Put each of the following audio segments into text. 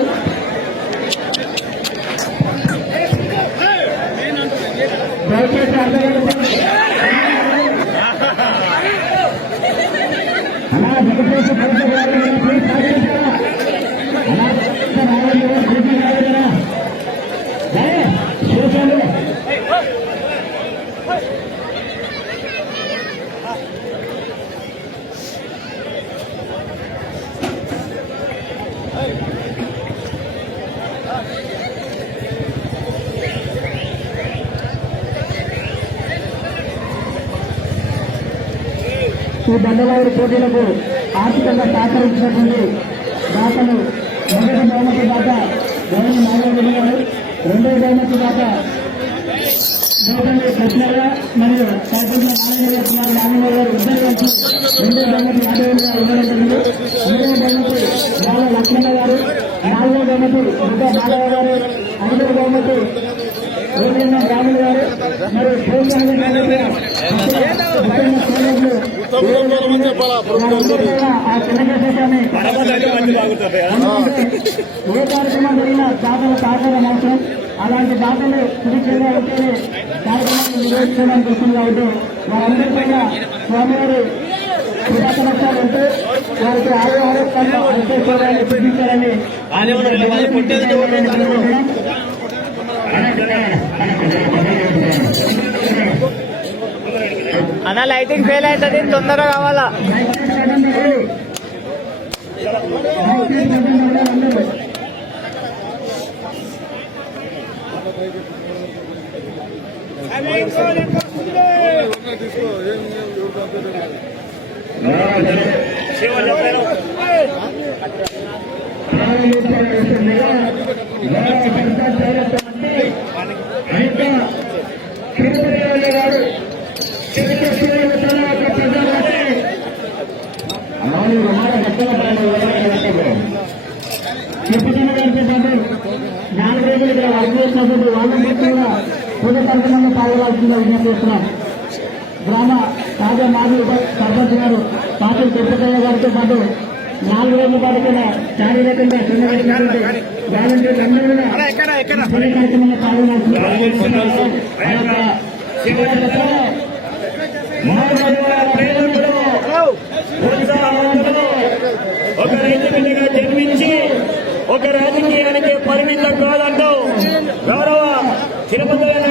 గారు ఈ పోటీలకు ఆర్థికంగా సహకరించినటువంటి దాతలు మొదటి బహుమతి దాత గౌరవ నాగరాజు గారు రెండవ బహుమతి దాత గౌరవ కృష్ణయ్య మరియు సైకిల్ నారాయణ కుమార్ నారాయణ గారు ఇద్దరు కలిసి రెండవ బహుమతి నాగేంద్ర గారు ఇవ్వడం జరిగింది మూడవ బహుమతి బాల లక్ష్మణ గారు నాలుగవ బహుమతి బుద్ధ మాధవ గారు ఐదవ బహుమతి రోగిన్న రాములు గారు మరియు ప్రోత్సాహం ఆ చిన్న దేశాన్ని ఏ కార్యక్రమం జరిగినా దాతలు సహకారం అవసరం అలాంటి దాతలు సురక్షితంగా ఉంటేనే కార్యక్రమాన్ని నిర్వహించడానికి వస్తుంది కాబట్టి వారందరి పైన స్వామివారి పురాతనత్వాలు ఉంటే వారికి ఆరోగ్య ఐశ్వర్యాన్ని చూపించాలని అన్న లైటింగ్ ఫెయిల్ అవుతుంది తొందరగా కావాలా? శివ నాలుగు రోజులు ఇక్కడ వర్క్ చేసినటువంటి వాళ్ళందరూ కూడా పూజ కార్యక్రమంలో పాల్గొనాల్సిందిగా విజ్ఞప్తి చేస్తున్నాం. గ్రామ తాజా మాజీ ఉప సర్పంచ్ గారు పార్టీ తిరుపతయ్య గారితో పాటు నాలుగు రోజుల పాటు కూడా శారీరకంగా పెట్టినటువంటి వాలంటీర్లు అందరూ కూడా కార్యక్రమంలో ఒక రైతు జన్మించి ఒక రాజకీయానికి పరిమితం కాదంటూ గౌరవ తిరుపతి గారి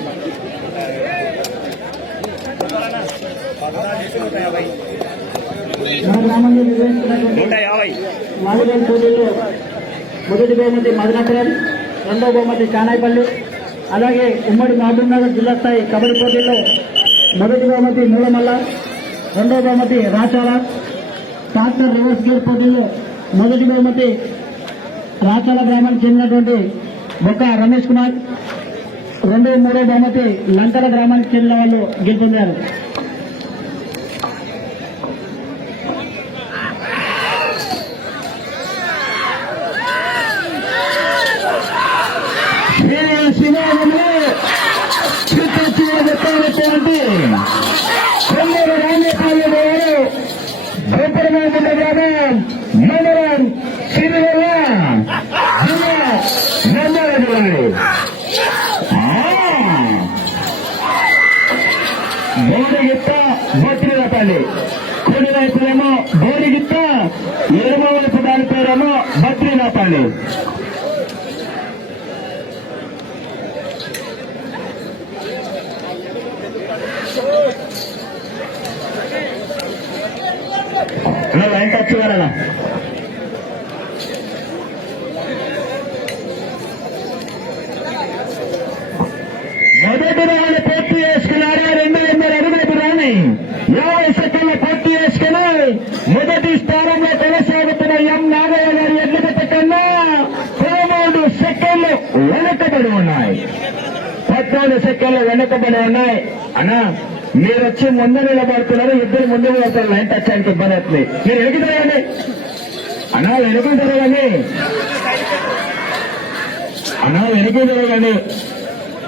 నూట యాభై. నిర్వహించినటువంటి పోటీల్లో మొదటి బహుమతి మదనపురం రెండో బహుమతి కానాయపల్లి అలాగే ఉమ్మడి మహబూబ్నగర్ జిల్లా స్థాయి కబడ్డీ పోటీల్లో మొదటి బహుమతి మూలమల్ల రెండో బహుమతి రాచాల ట్రాక్టర్ రివర్స్ గేర్ పోటీల్లో మొదటి బహుమతి రాచాల గ్రామానికి చెందినటువంటి బొక్క రమేష్ కుమార్ రెండో మూడో బహుమతి లంకల గ్రామానికి చెందిన వాళ్ళు గెలుపొందారు. திருச்சியில் எட்டாயிரத்தி இரண்டு ராமபாளையம் கோபுரமாக கிராமம் மன்னரன் சிறுவலா நல்லவர்களே ಬೋರಿಗಿತ್ತ ಗೋತ್ರಿದ ಪಾಲಿ ಕುಡಿದಾಯಿಸಲೇಮೋ ಬೋರಿಗಿತ್ತ ಎರುಮವಲಸದಾಯಿಸೇರಮೋ ಭತ್ರಿನ ಪಾಲಿ చివరన మొదటి రౌండ్ పూర్తి చేసుకున్నారు రెండు వందల అడుగులకు రాని యాభై సెకండ్లు పూర్తి చేసుకుని మొదటి స్థానంలో కొనసాగుతున్న ఎం నాగయ్య గారి ఎడ్లగట్ట కన్నా పదమూడు సెకండ్లు వెనుకబడి ఉన్నాయి. పద్నాలుగు సెకండ్లు వెనుకబడి ఉన్నాయి. అన్నా మీరు వచ్చి ముందు నిలబడుతున్నారు ఇద్దరు ముందు పోతారు. లైన్ టచ్ అంటే ఇబ్బంది అవుతుంది. మీరు ఎడుగుతారండి అన్నా వెనక్కి కానీ అన్నా వెనక్కి కానీ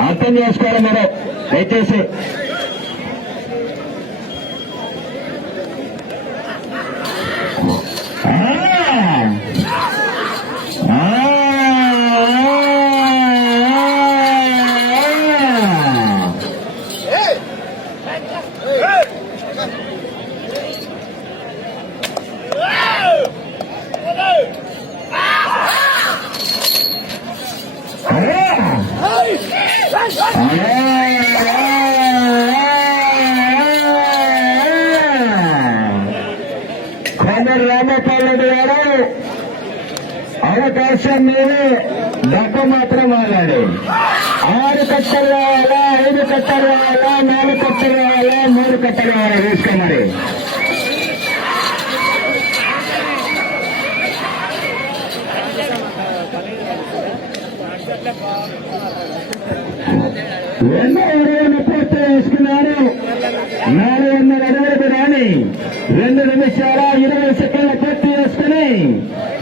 అర్థం చేసుకోవాలి మీరు. దయచేసి ఆ! ఆ! కొందరు రామపాలరెడ్డి గారు అవకాశం మీదే డబ్బు మాత్రం ఆడాడు ఆరు కట్టలు కావాలా ఐదు కట్టలు కావాలా నాలుగు కట్టలు కావాలా మూడు కట్టలు కావాలా చూసుకో మరి ఎన్నో పూర్తి చేసుకున్నారు నాలుగు వందల అడుగులకు రాని రెండు నిమిషాల ఇరవై సెకండ్ల పూర్తి చేసుకుని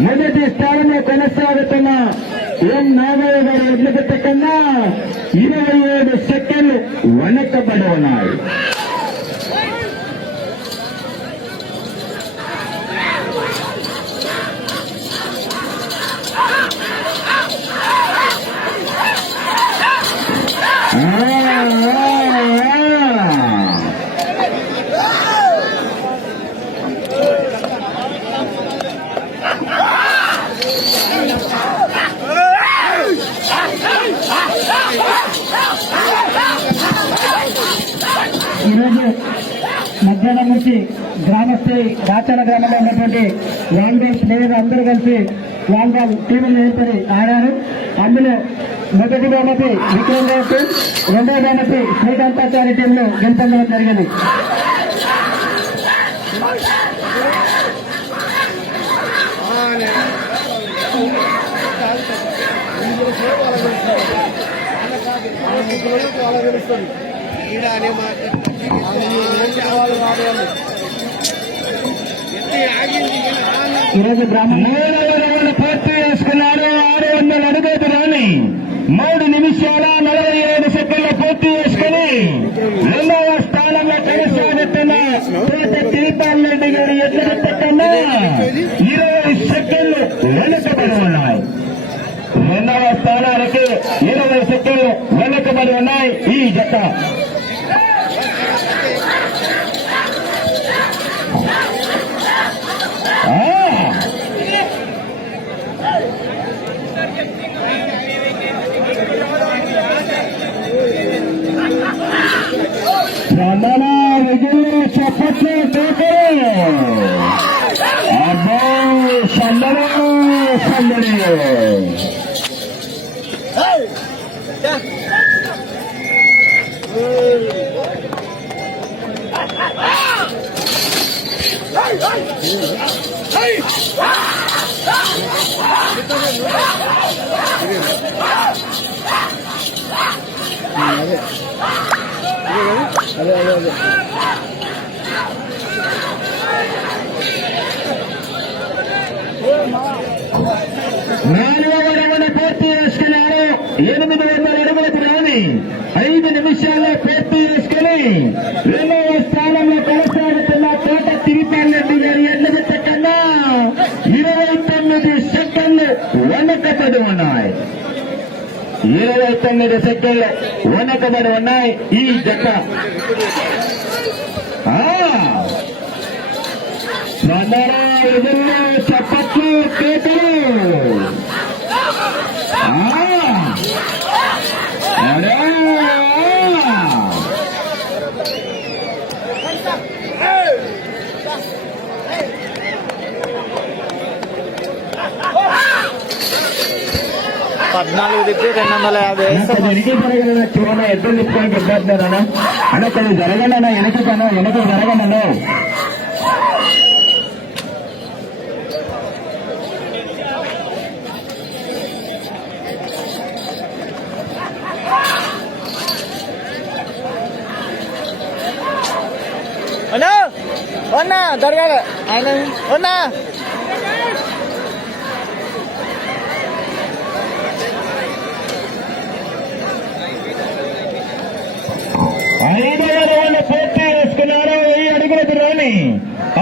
మొదటి స్థానంలో కొనసాగుతున్న ఎం నాగయ్య గారి ఎడ్లగట్ట కన్నా ఇరవై ఏడు సెకండ్లు వెనకబడి ఉన్నాయి. నుంచి గ్రామస్థాయి గ్రామంలో ఉన్నటువంటి వాలీబాల్ ప్లేయర్ అందరూ కలిసి వాలీబాల్ టీములు ఏర్పడి ఆడారు. అందులో మొదటి బహుమతి విక్రమ్ రావు టీం రెండవ బహుమతి శ్రీకాంతాచారి టీంలో గెలుపొందడం జరిగింది. ఈడ అనే మాట ఈరోజు గ్రామం మూడు వందల పూర్తి చేసుకున్నారు ఆరు వందల అడుగులు రాని మూడు నిమిషాల నలభై ఏడు సెకండ్ల పూర్తి చేసుకుని రెండవ స్థానంలో కొనసాగుతున్న దీపాల్ రెడ్డి గారి ఎదురు ఇరవై సెకండ్లు వెనుకబడి ఉన్నాయి. రెండవ స్థానానికి ఇరవై సెకండ్లు వెనుకబడి ఉన్నాయి ఈ జత అడుగులకు ఐదు నిమిషాల్లో పూర్తి చేసుకుని రెండవ స్థానంలో కొనసాగుతున్న తోట తిరుపాలరెడ్డి గారి ఎన్నగట్ట కన్నా ఇరవై తొమ్మిది సెకండ్లు వెనకబడి ఉన్నాయి. ఇరవై తొమ్మిది సెకండ్లు వెనకబడి ఉన్నాయి. ఈ జత. పద్నాలుగు తిప్పి రెండు వందల యాభై వేస్తే కొంచెం వెనక్కి జరగన చూడన ఎద్దరు తిప్పుకోవడానికి ఇబ్బంది అన్న కొంచెం జరగండి అన్న వెనక కన్నా వెనక జరగండి అన్న అన్నా ఉన్నా దరగాడు ఆయన ఉన్నా ఐదవ రౌండ్ పూర్తి చేసుకున్నారు. వెయ్యి అడుగులకు రాని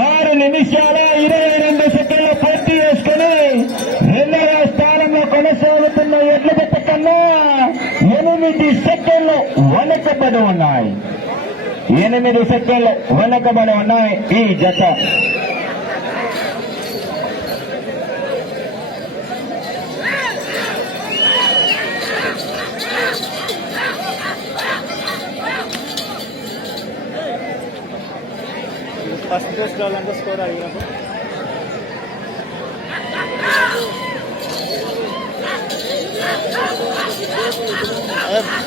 ఆరు నిమిషాల ఇరవై రెండు సెకండ్లు పూర్తి చేసుకుని రెండవ స్థానంలో కొనసాగుతున్న ఎడ్ల కన్నా ఎనిమిది సెకండ్లు వెనకబడి ఉన్నాయి. ఎనిమిది సెకండ్లు వెనకబడి ఉన్నాయి ఈ జత. ప్లేస్ కావాలంటే స్కోర్ అడిగినప్పుడు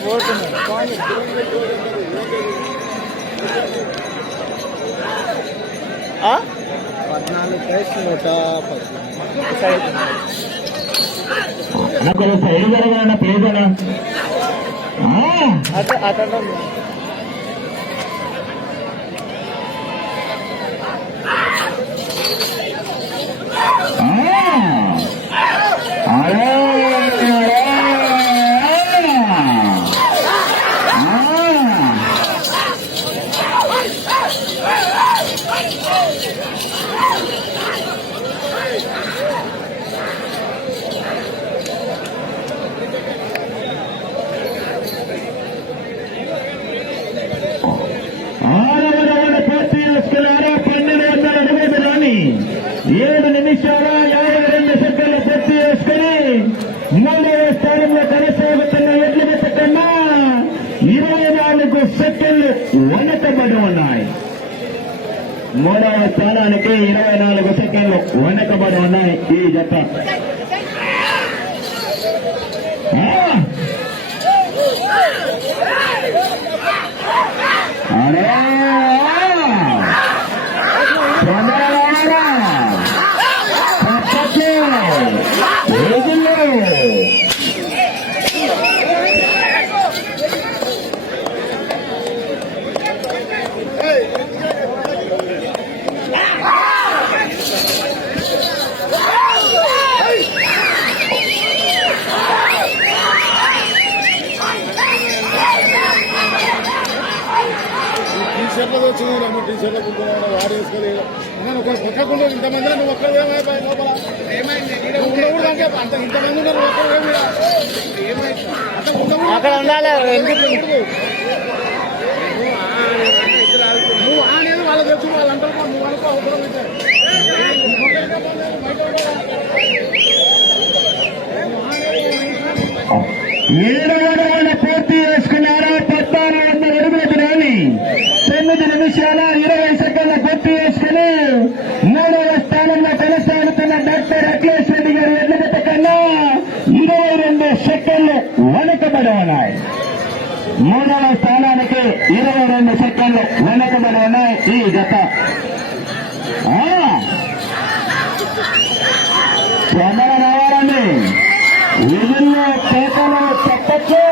పోతుంది? పద్నాలుగు ప్లేస్ నూట నాకు సైడ్ జరగాలన్న అతను ¡Ale! రెండు టీ వాడు వేసుకోలేదు నేను ఒక పక్కకుండా ఇంతమంది నువ్వు ఒక్కరు లోపల ఏమైంది అంటే అంత ఇంతమంది ఉన్నారు నువ్వు ఏమైంది అక్కడ ఉండాలి ఎందుకు నువ్వు అనేది వాళ్ళ తెలుసు వాళ్ళు అంటారు నువ్వు అనుకో అవసరం లేదు నువ్వు ఒక్కరికే పోలేదు, బయట ఉండరా? ఏడవ రౌండ్ పూర్తి చేసుకున్నారు పద్నాలుగు వందల అడుగుల దూరాన్ని తొమ్మిది నిమిషాల ఇరవై సెకండ్ల పూర్తి చేసుకుని మూడవ స్థానంలో కొనసాగుతున్న డాక్టర్ అఖిలేష్ రెడ్డి గారి ఎడ్లగట్ట కన్నా ఇరవై రెండు సెకండ్లు వెనకబడి ఉన్నాయి మూడవ స్థానానికి ఇరవై రెండు సెకండ్లు వెనకబడి ఉన్నాయి ఈ జత. తొందర రావాలండి. విధుల్లో పేటలు చెప్పచ్చు.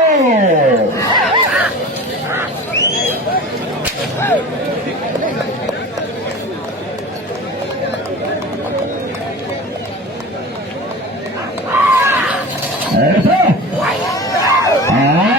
Yes, sir. ఆ!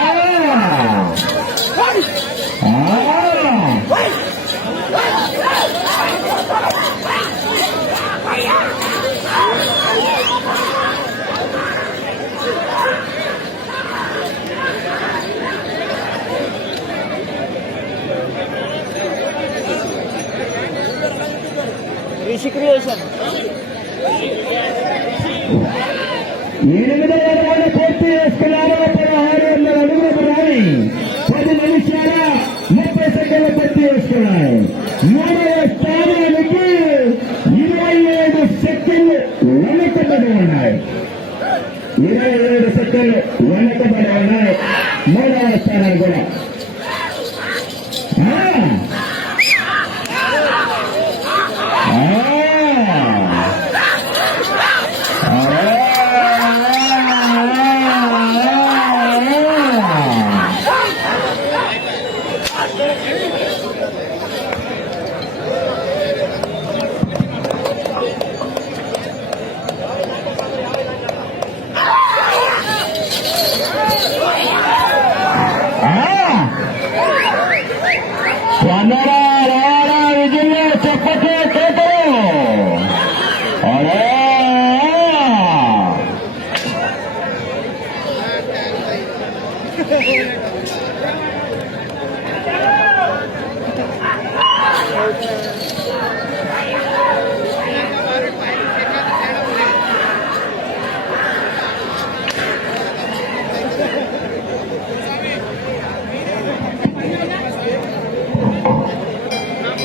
రిషి క్రియేషన్ ఎనిమిదవ రౌండ్ పూర్తి చేసుకున్నారు పదహారు వందల అడుగుల రాని పది నిమిషాల ముప్పై సెకండ్లు పూర్తి చేసుకున్నారు మూడవ స్థానానికి ఇరవై ఏడు సెకండ్లు వెనకబడి ఉన్నాయి. ఇరవై ఏడు సెకండ్లు సెకండ్లు వెనకబడి ఉన్నాయి మూడవ స్థానం కూడా ఆ. ఆ. స్వందరా రాడా విజయ చెప్పకే కేకలు అరే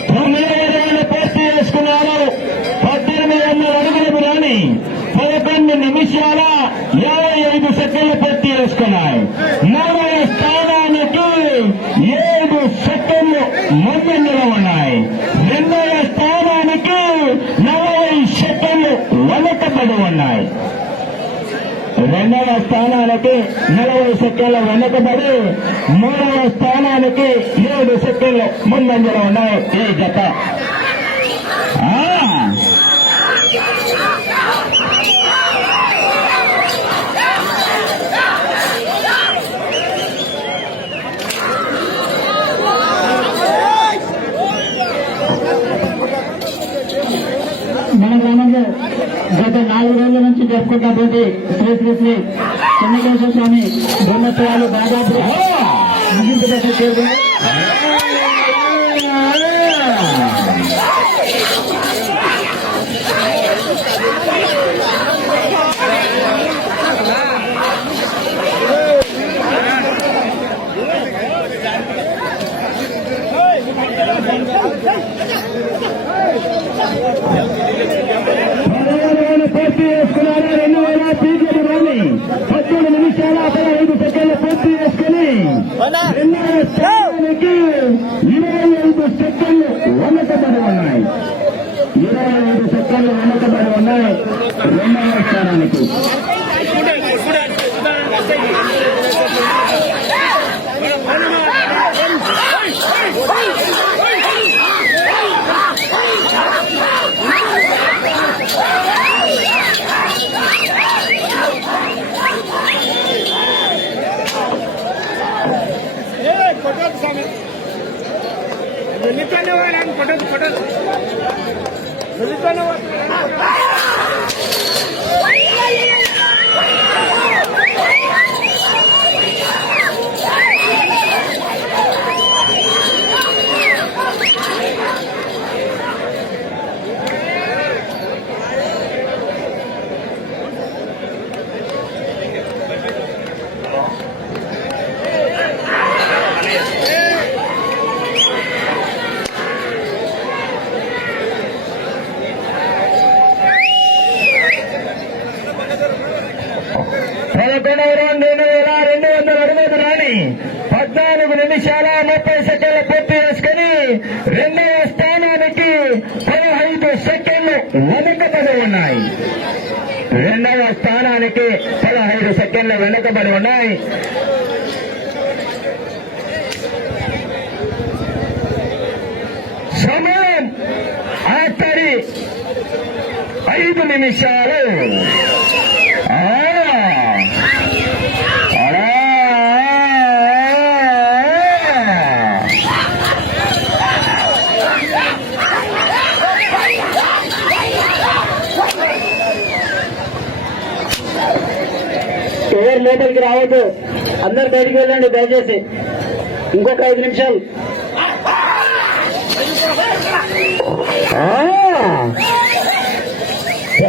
తొమ్మిదవ రౌండ్ పూర్తి చేసుకున్నారు పద్దెనిమిది వందల అడుగులకు రాని పదకొండు ఇరవై ఐదు సెకండ్లు పూర్తి చేసుకున్నాయి. మూడవ స్థానానికి ఏడు సెకండ్లు ముందంజలో ఉన్నాయి రెండవ స్థానానికి నలభై సెకండ్లు వెనకబడి ఉన్నాయి. రెండవ స్థానానికి నలభై సెకండ్ల వెనకబడి మూడవ స్థానానికి ఏడు సెకండ్లు ముందంజలో ఉన్నాయి ఈ జత. నుంచి జరుపుకుంటున్నటువంటి శ్రీ శ్రీ శ్రీ చెన్నకేశ్వర స్వామి బ్రహ్మోత్సవాలు దాదాపు ఆ, ముగింపు దశ చేరుకున్నాయి పదహారు పూర్తి రాని పద్దెనిమిది నిమిషాల పదహైదు సెకండ్లు పూర్తి చేసుకుని రెండవ స్థానానికి ఇరవై ఐదు సెకండ్లు వెనకబడి ఉన్నాయి ఇరవై ఐదు సెకండ్లు వెనకబడి ఉన్నాయి రెండవ స్థానానికి కొట్టదు స్వామి వెళ్ళిపోయిన వాడు కొట్టదు కొట్టదు వెళ్ళిపోయిన వాడు పదకొండవ రౌండ్ రెండు వేల రెండు వందల అరవై రాని పద్నాలుగు నిమిషాల ముప్పై సెకండ్లు పూర్తి చేసుకుని రెండవ స్థానానికి పదహైదు సెకండ్లు వెనుకబడి ఉన్నాయి రెండవ స్థానానికి పదహైదు సెకండ్లు వెనుకబడి ఉన్నాయి సమయం ఆఖరి ఐదు నిమిషాలు. ఎవరు లోపలికి రావద్దు. అందరు బయటికి వెళ్ళండి దయచేసి. ఇంకొక ఐదు నిమిషాలు.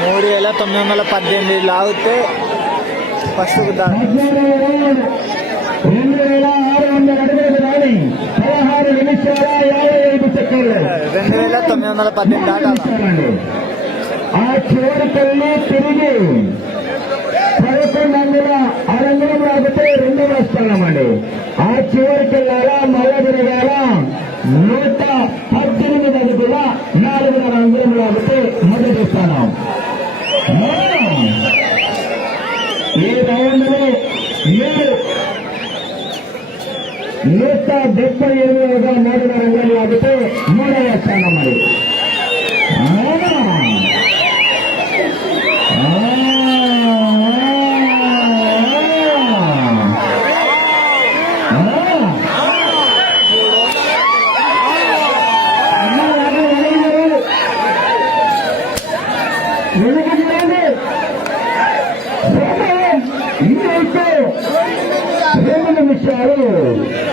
మూడు వేల తొమ్మిది వందల పద్దెనిమిది లాగితే ఫస్ట్ దాని రెండు వేల ఆరు వందల రాని పదహారు నిమిషాల యాభై ఐదు సెకండ్లు. రెండు వేల తొమ్మిది వందల పద్దెనిమిది దాటాల? నిమిషాలండి. ఆ చివరికెళ్ళి తిరిగి పదకొండు అంగుల అరంగులం రాకపోతే రెండవ స్థానం అండి ఆ చివరికెళ్ళాలా మళ్ళా తిరగాల నూట పద్దెనిమిది అడుగుల నాలుగున్నర అంగులం రాకపోతే మొదటి స్థానం ఈ రౌండ్లో ఏడు నూట డెబ్బై ఎనిమిదిగా మూడున్నర అంగులం రాకపోతే మూడవ స్థానం మరి అవునా? రెండు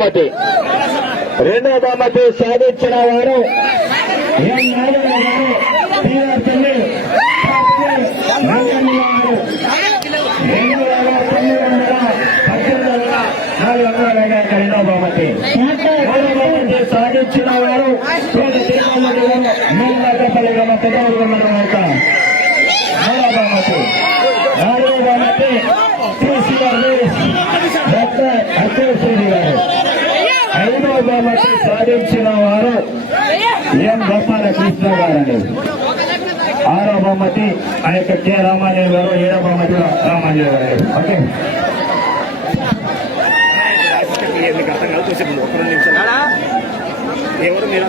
బహుమతి రెండవ బహుమతి సాధించిన వారు ఎం నాగయ్య గారు టీఆర్ తల్లి నంద్యాల జిల్లా గారు రెండు వేల తొమ్మిది వందల పద్దెనిమిది వందల నాలుగు వందల వేగాక రెండవ బహుమతి మూడవ బహుమతి సాధించిన వారు పేద తిరుమల మూలపల్లి గమ పెద్దవారు ఉన్నారు మూడవ బహుమతి నాలుగవ బహుమతి టీసీఆర్ డాక్టర్ అఖిలేశ్వరి గారు ఐదవ బహుమతి సాధించిన వారు ఎం గోపాలకృష్ణ గారండి ఆరో బహుమతి ఆ యొక్క కె రామాంజనేయ గారు ఏడో బహుమతి రామాంజనేయ గారు. ఓకే. ఎవరు మీరు